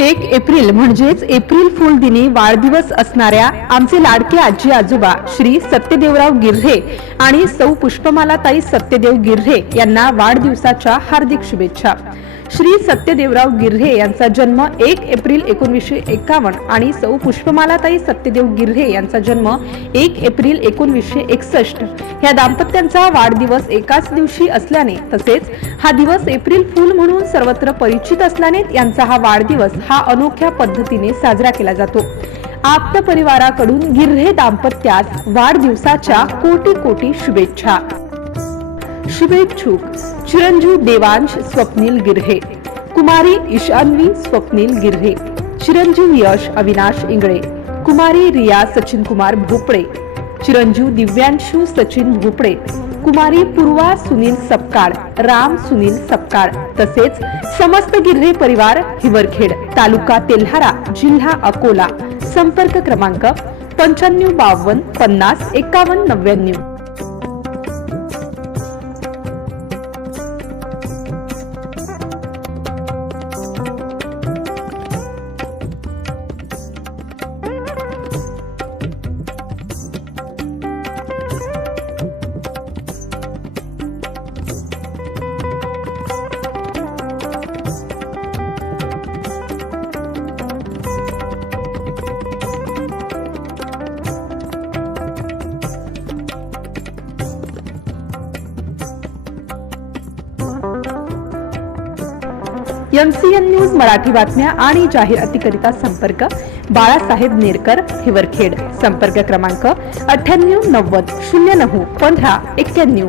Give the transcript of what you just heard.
1 April म्हणजेच April फूल दिनी वाढदिवस असणाऱ्या आमचे लाडके आजी आजोबा श्री सत्यदेवराव गिर्हे आणि सौ पुष्पमालाताई सत्यदेव गिर्हे यांना वाढदिवसाच्या हार्दिक शुभेच्छा। श्री सत्यदेवराव गिर्हे यांचा जन्म 1 एप्रिल 1951 आणि सौ पुष्पमालाताई सत्यदेव गिर्हे यांचा जन्म 1 एप्रिल 1961 या दाम्पत्यांचा वाढदिवस एकाच दिवशी असल्याने तसेच हा दिवस एप्रिल फूल म्हणून सर्वत्र परिचित असल्याने यांचा हा वाढदिवस हा अनोख्या पद्धतीने साजरा केला जातो। आप्त परिवाराकडून गिर्हे दाम्पत्यास वाढदिवसाच्या कोटी कोटी शुभेच्छा। शुभेच्छुक चिरंजीव देवांश स्वप्नील गिर्हे, कुमारी ईशान्वी स्वप्नील गिर्हे, चिरंजीव यश अविनाश इंगळे, कुमारी रिया सचिन कुमार भोपळे, चिरंजीव दिव्यांशु सचिन भोपळे, कुमारी पूर्वा सुनील सपकाळ, राम सुनील सपकाळ तसेच समस्त गिर्हे परिवार हिवरखेड, तालुका तेल्हारा, जिल्हा अकोला। संपर्क क्रमांक 9552 50 51 99। MCN न्यूज मराठी बातम्या आणि जाहिरातीकरिता संपर्क बाळासाहेब नेरकर हिवरखेड। संपर्क क्रमांक 98 90 09 15 91।